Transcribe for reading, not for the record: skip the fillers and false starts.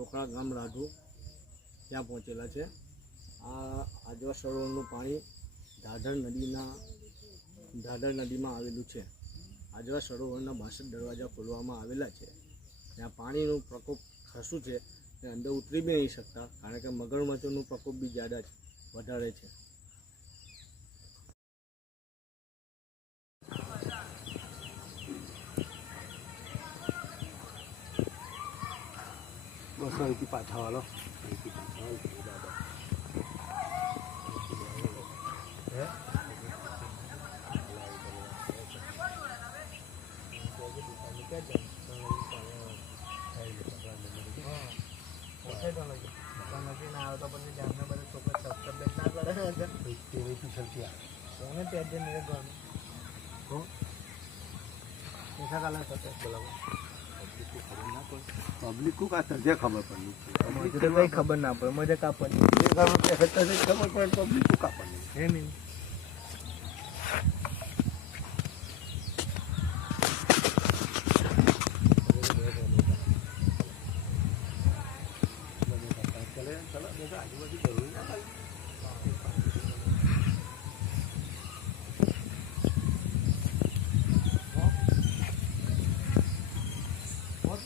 ટોકરા ગામ રાઢુ ત્યાં પહોંચેલા છે. આ આજવા સરોવરનું પાણી ઢાઢર નદીમાં આવેલું છે. આજવા સરોવરના 62 દરવાજા ખોલવામાં આવેલા છે. ત્યાં પાણીનું પ્રકોપ ખાસું છે. તે અંદર ઉતરી બી નહીં શકતા, કારણ કે મગરમચ્છોનું પ્રકોપ બી વધારે છે. બસ અહીંથી પાછા વાળો પબ્લિક કા તજે ખબર પડી કઈ ખબર ના પડે, મજા કા પડી ખબર પડે પબ્લિક કા પડી એમ આજુબાજુ જરૂરી ના बहुत